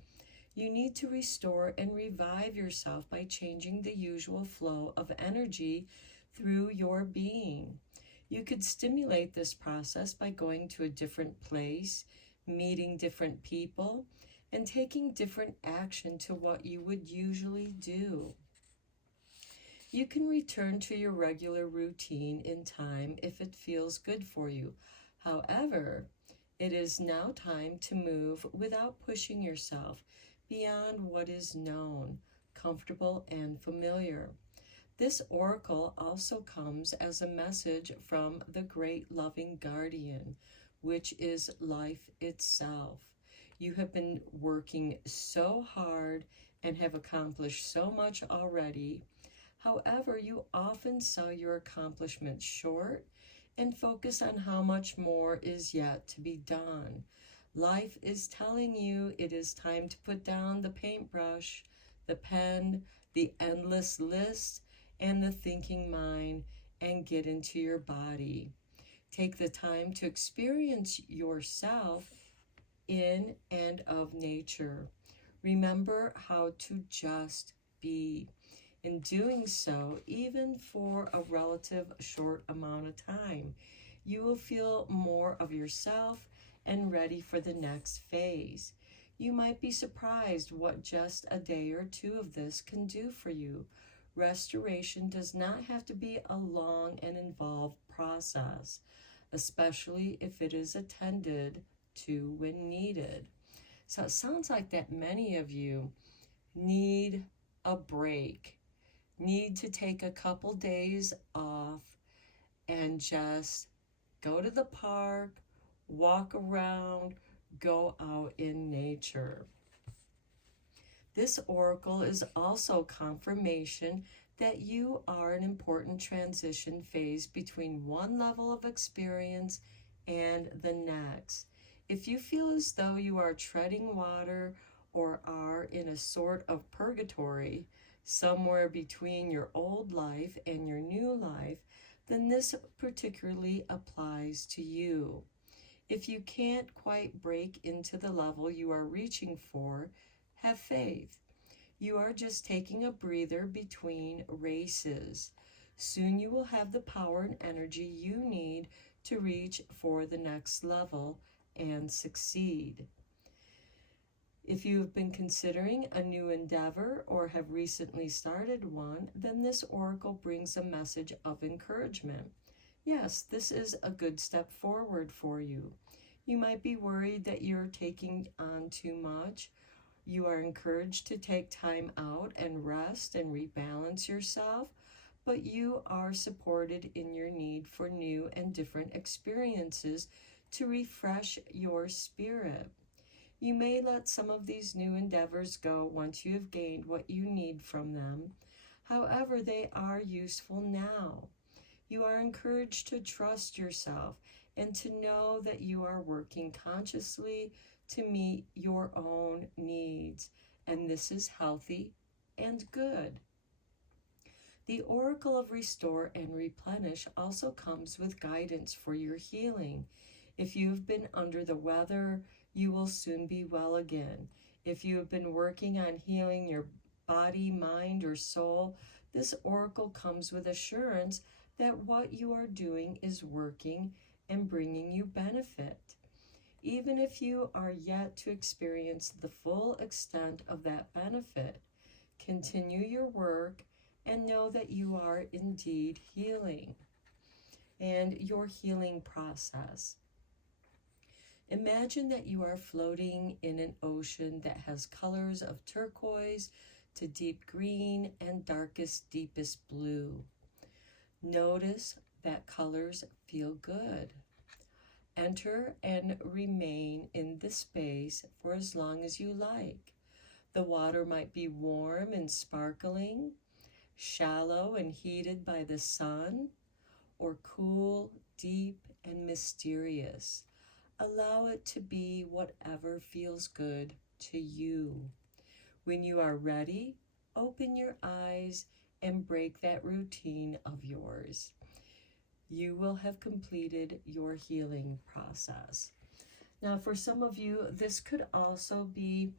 You need to restore and revive yourself by changing the usual flow of energy through your being. You could stimulate this process by going to a different place, meeting different people, and taking different action to what you would usually do. You can return to your regular routine in time if it feels good for you. However, it is now time to move without pushing yourself beyond what is known, comfortable, and familiar. This oracle also comes as a message from the great loving guardian, which is life itself. You have been working so hard and have accomplished so much already. However, you often sell your accomplishments short and focus on how much more is yet to be done. Life is telling you it is time to put down the paintbrush, the pen, the endless list, and the thinking mind, and get into your body. Take the time to experience yourself in and of nature. Remember how to just be. In doing so, even for a relative short amount of time, you will feel more of yourself and ready for the next phase. You might be surprised what just a day or two of this can do for you. Restoration does not have to be a long and involved process, especially if it is attended to when needed. So it sounds like that many of you need a break, need to take a couple days off and just go to the park, walk around, go out in nature. This oracle is also confirmation that you are an important transition phase between one level of experience and the next. If you feel as though you are treading water or are in a sort of purgatory, somewhere between your old life and your new life, then this particularly applies to you. If you can't quite break into the level you are reaching for, have faith. You are just taking a breather between races. Soon you will have the power and energy you need to reach for the next level and succeed. If you have been considering a new endeavor or have recently started one, then this oracle brings a message of encouragement. Yes, this is a good step forward for you. You might be worried that you're taking on too much. You are encouraged to take time out and rest and rebalance yourself, but you are supported in your need for new and different experiences to refresh your spirit. You may let some of these new endeavors go once you have gained what you need from them. However, they are useful now. You are encouraged to trust yourself and to know that you are working consciously to meet your own needs, and this is healthy and good. The Oracle of Restore and Replenish also comes with guidance for your healing. If you have been under the weather, you will soon be well again. If you have been working on healing your body, mind, or soul, this oracle comes with assurance that what you are doing is working and bringing you benefit. Even if you are yet to experience the full extent of that benefit, continue your work and know that you are indeed healing and your healing process. Imagine that you are floating in an ocean that has colors of turquoise to deep green and darkest, deepest blue. Notice that colors feel good. Enter and remain in this space for as long as you like. The water might be warm and sparkling, shallow and heated by the sun, or cool, deep, and mysterious. Allow it to be whatever feels good to you. When you are ready, open your eyes and break that routine of yours. You will have completed your healing process. Now, for some of you, this could also be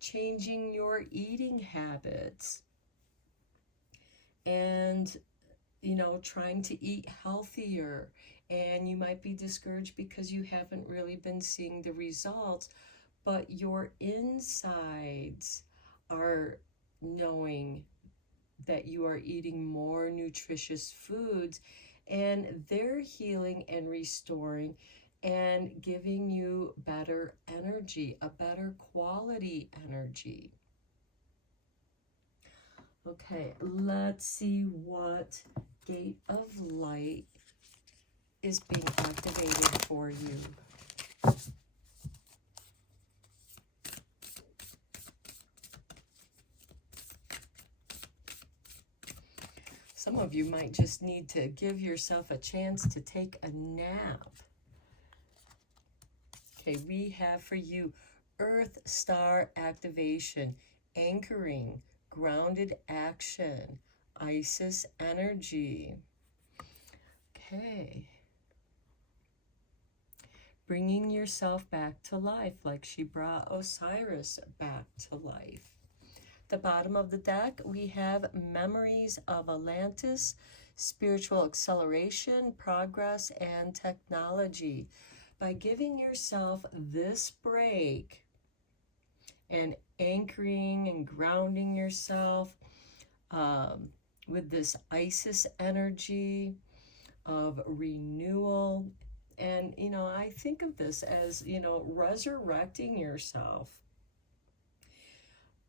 changing your eating habits and trying to eat healthier and you might be discouraged because you haven't really been seeing the results, but your insides are knowing that you are eating more nutritious foods, and they're healing and restoring and giving you better energy, a better quality energy. Okay, let's see what gate of light is being activated for you. Some of you might just need to give yourself a chance to take a nap. Okay, we have for you Earth Star activation, anchoring, grounded action, Isis energy. Okay. Bringing yourself back to life like she brought Osiris back to life. The bottom of the deck, we have Memories of Atlantis, spiritual acceleration, progress, and technology. By giving yourself this break and anchoring and grounding yourself with this Isis energy of renewal. And, I think of this as, resurrecting yourself.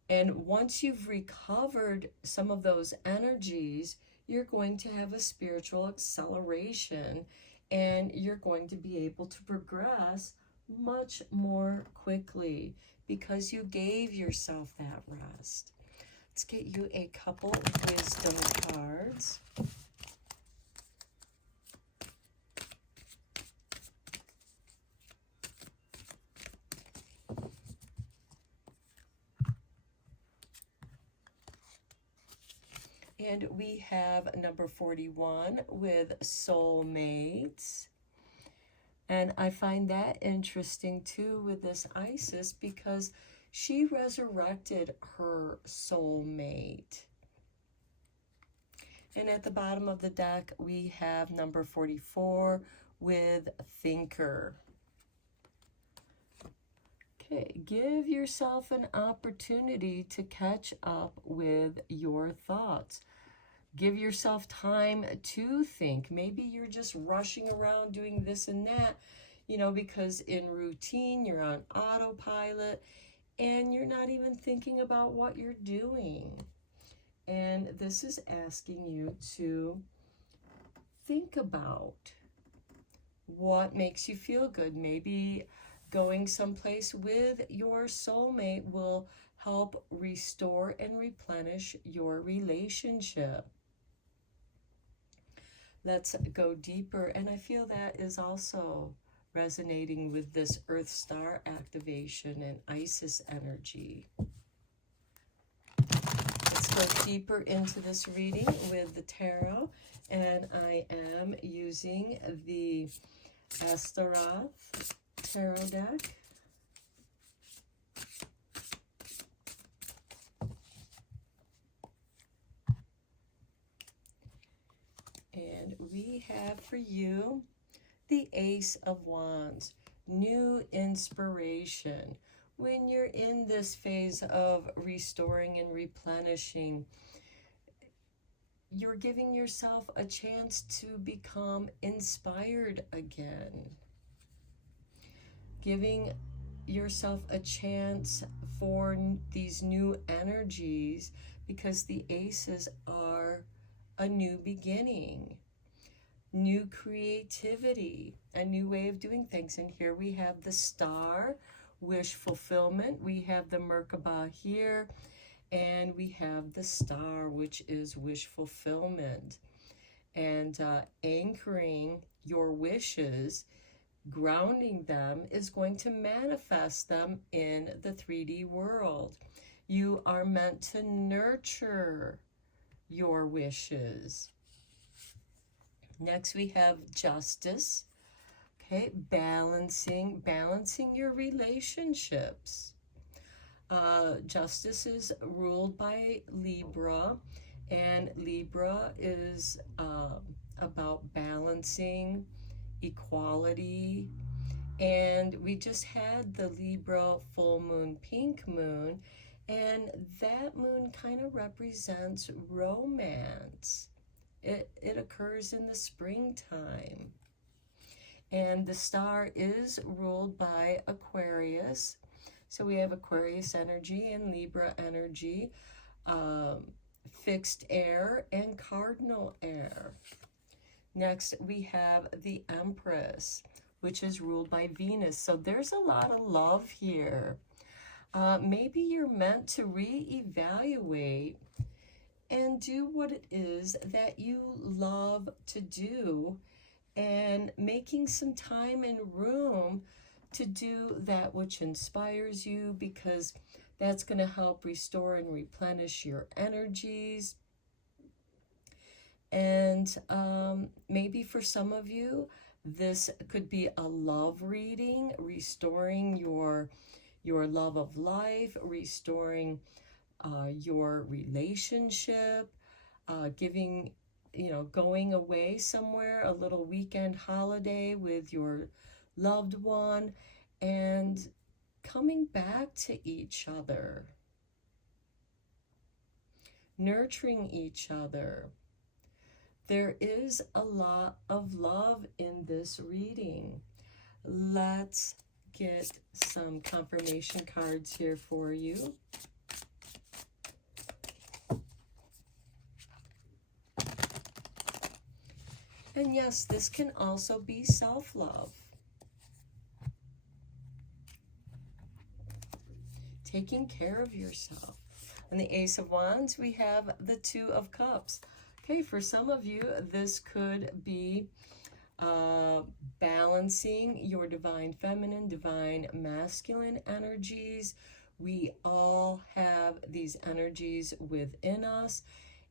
And once you've recovered some of those energies, you're going to have a spiritual acceleration, and you're going to be able to progress much more quickly because you gave yourself that rest. Let's get you a couple wisdom cards. And we have number 41 with soulmates. And I find that interesting too with this Isis because she resurrected her soulmate. And at the bottom of the deck, we have number 44 with thinker. Okay, give yourself an opportunity to catch up with your thoughts. Give yourself time to think. Maybe you're just rushing around doing this and that, because in routine, you're on autopilot and you're not even thinking about what you're doing. And this is asking you to think about what makes you feel good. Maybe going someplace with your soulmate will help restore and replenish your relationship. Let's go deeper. And I feel that is also resonating with this Earth Star activation and Isis energy. Let's go deeper into this reading with the tarot. And I am using the Astaroth tarot deck. And we have for you the Ace of Wands, new inspiration. When you're in this phase of restoring and replenishing, you're giving yourself a chance to become inspired again. Giving yourself a chance for these new energies because the aces are a new beginning, new creativity, a new way of doing things. And here we have the star, wish fulfillment. We have the Merkaba here, and we have the star, which is wish fulfillment. And anchoring your wishes, grounding them, is going to manifest them in the 3D world. You are meant to nurture your wishes. Next we have justice. Okay, balancing your relationships. Justice is ruled by Libra, and Libra is about balancing equality. And we just had the Libra full moon, pink moon, and that moon kind of represents romance. It occurs in the springtime. And the star is ruled by Aquarius. So we have Aquarius energy and Libra energy, fixed air and cardinal air. Next, we have the Empress, which is ruled by Venus. So there's a lot of love here. Maybe you're meant to reevaluate and do what it is that you love to do, and making some time and room to do that which inspires you, because that's going to help restore and replenish your energies. And maybe for some of you, this could be a love reading, restoring your love of life, restoring your relationship, giving, going away somewhere, a little weekend holiday with your loved one, and coming back to each other, nurturing each other. There is a lot of love in this reading. Let's get some confirmation cards here for you. And yes, this can also be self-love. Taking care of yourself. On the Ace of Wands, we have the Two of Cups. Okay, for some of you, this could be balancing your divine feminine, divine masculine energies. We all have these energies within us.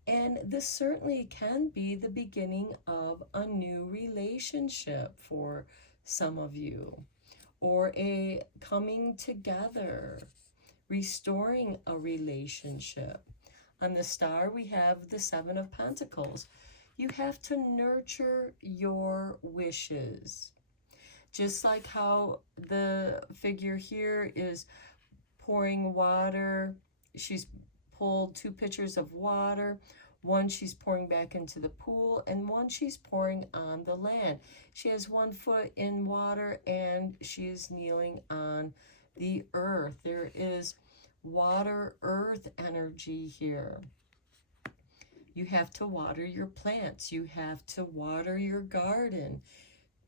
And this certainly can be the beginning of a new relationship for some of you, or a coming together, restoring a relationship. On the star, we have the Seven of Pentacles. You have to nurture your wishes. Just like how the figure here is pouring water. She's pulled 2 pitchers of water. One she's pouring back into the pool, and one she's pouring on the land. She has 1 foot in water, and she is kneeling on the earth. There is water, earth energy here. You have to water your plants. You have to water your garden.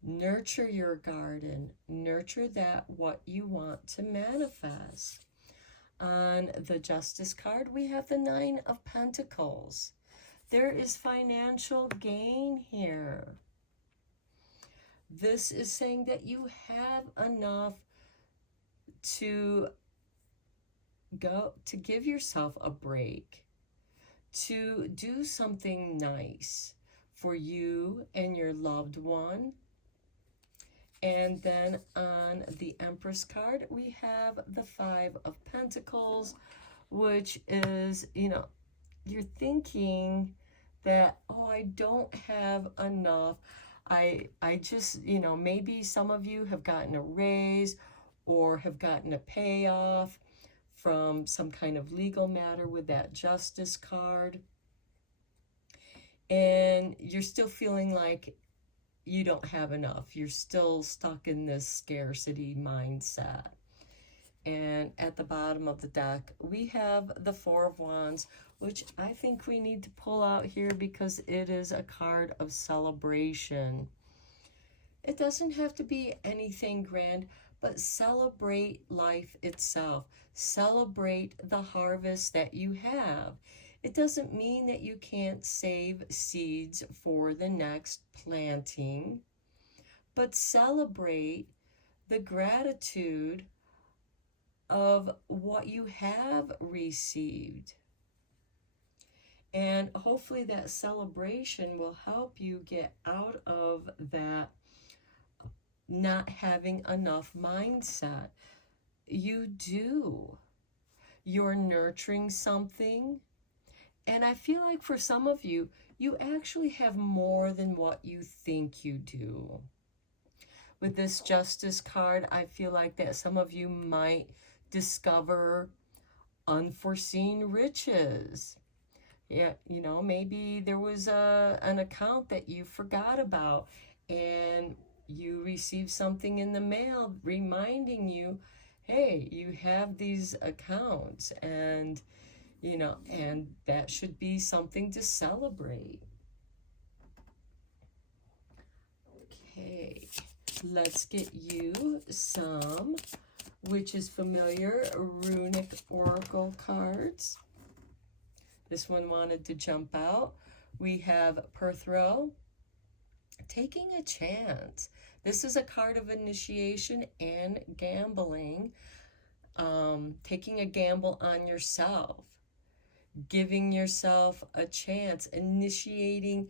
Nurture your garden. Nurture that what you want to manifest. On the Justice card, we have the 9 of Pentacles. There is financial gain here. This is saying that you have enough to give yourself a break, to do something nice for you and your loved one. And then on the Empress card, we have the 5 of Pentacles, which is, you're thinking that, oh, I don't have enough. I just, maybe some of you have gotten a raise or have gotten a payoff from some kind of legal matter with that Justice card. And you're still feeling like you don't have enough. You're still stuck in this scarcity mindset. And at the bottom of the deck, we have the 4 of Wands, which I think we need to pull out here because it is a card of celebration. It doesn't have to be anything grand, but celebrate life itself. Celebrate the harvest that you have. It doesn't mean that you can't save seeds for the next planting, but celebrate the gratitude of what you have received. And hopefully that celebration will help you get out of that not having enough mindset. You do. You're nurturing something. And I feel like for some of you, you actually have more than what you think you do. With this Justice card, I feel like that some of you might discover unforeseen riches. Yeah, you know, maybe there was an account that you forgot about, and you received something in the mail reminding you, hey, you have these accounts, and you know, and that should be something to celebrate. Okay, let's get you some Witches Familiar Runic Oracle cards. This one wanted to jump out. We have Perthro, Taking a Chance. This is a card of initiation and gambling. Taking a gamble on yourself, giving yourself a chance, initiating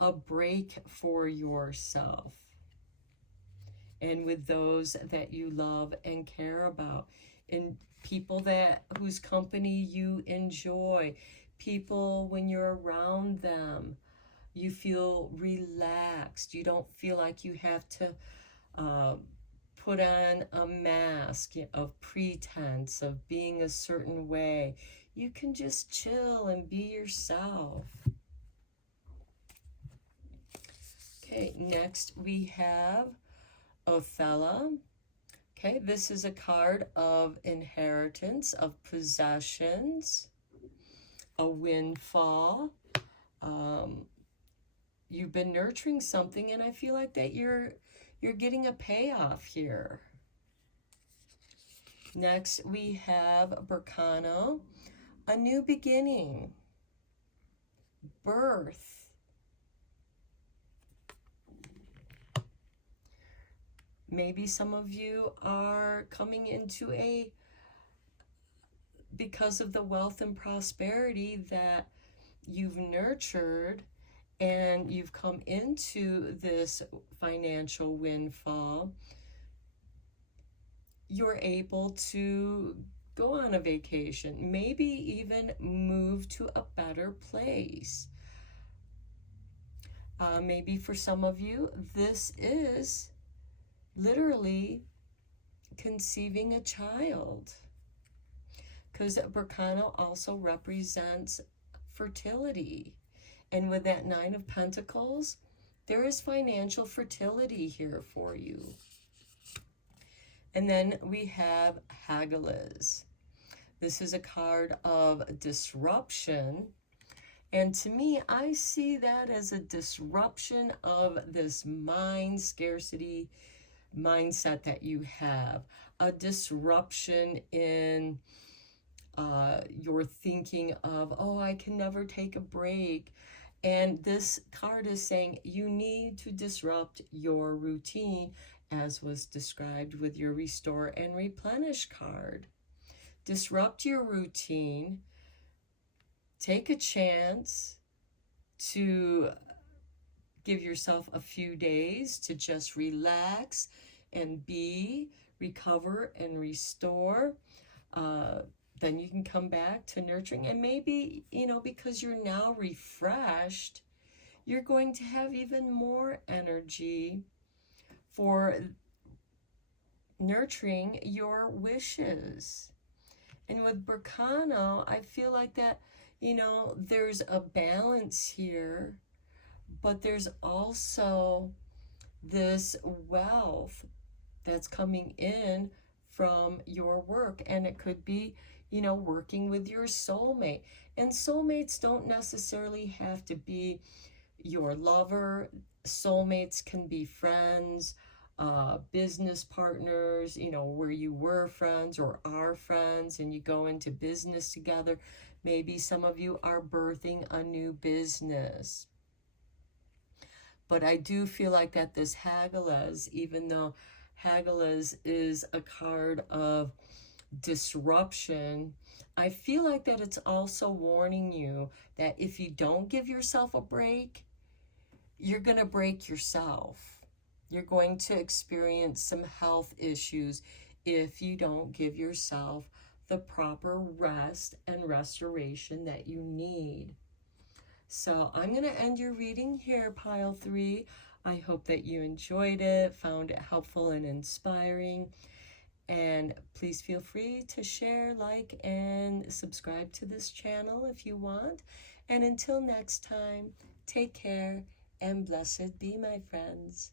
a break for yourself and with those that you love and care about, and people that whose company you enjoy, people when you're around them you feel relaxed, you don't feel like you have to put on a mask of pretense of being a certain way. You can just chill and be yourself. Okay, next we have Othello. Okay, this is a card of inheritance, of possessions, a windfall. You've been nurturing something, and I feel like that you're getting a payoff here. Next, we have Berkano, a new beginning, birth. Maybe some of you are coming into because of the wealth and prosperity that you've nurtured, and you've come into this financial windfall, you're able to go on a vacation, maybe even move to a better place. Maybe for some of you, this is literally conceiving a child, because Berkano also represents fertility. And with that Nine of Pentacles, there is financial fertility here for you. And then we have Hagalaz. This is a card of disruption. And to me, I see that as a disruption of this mind scarcity mindset that you have. A disruption in your thinking of, oh, I can never take a break. And this card is saying you need to disrupt your routine, as was described with your Restore and Replenish card. Disrupt your routine. Take a chance to give yourself a few days to just relax and recover and restore. Then you can come back to nurturing, and maybe, you know, because you're now refreshed, you're going to have even more energy for nurturing your wishes. And with Berkano, I feel like that, you know, there's a balance here, but there's also this wealth that's coming in from your work, and it could be, you know, working with your soulmate. And soulmates don't necessarily have to be your lover. Soulmates can be friends, business partners, you know, where you were friends or are friends and you go into business together. Maybe some of you are birthing a new business. But I do feel like that this Hagalaz, even though Hagalaz is a card of disruption, I feel like that it's also warning you that if you don't give yourself a break, you're going to break yourself. You're going to experience some health issues if you don't give yourself the proper rest and restoration that you need. So I'm going to end your reading here, Pile 3. I hope that you enjoyed it, found it helpful and inspiring. And please feel free to share, like, and subscribe to this channel if you want. And until next time, take care and blessed be, my friends.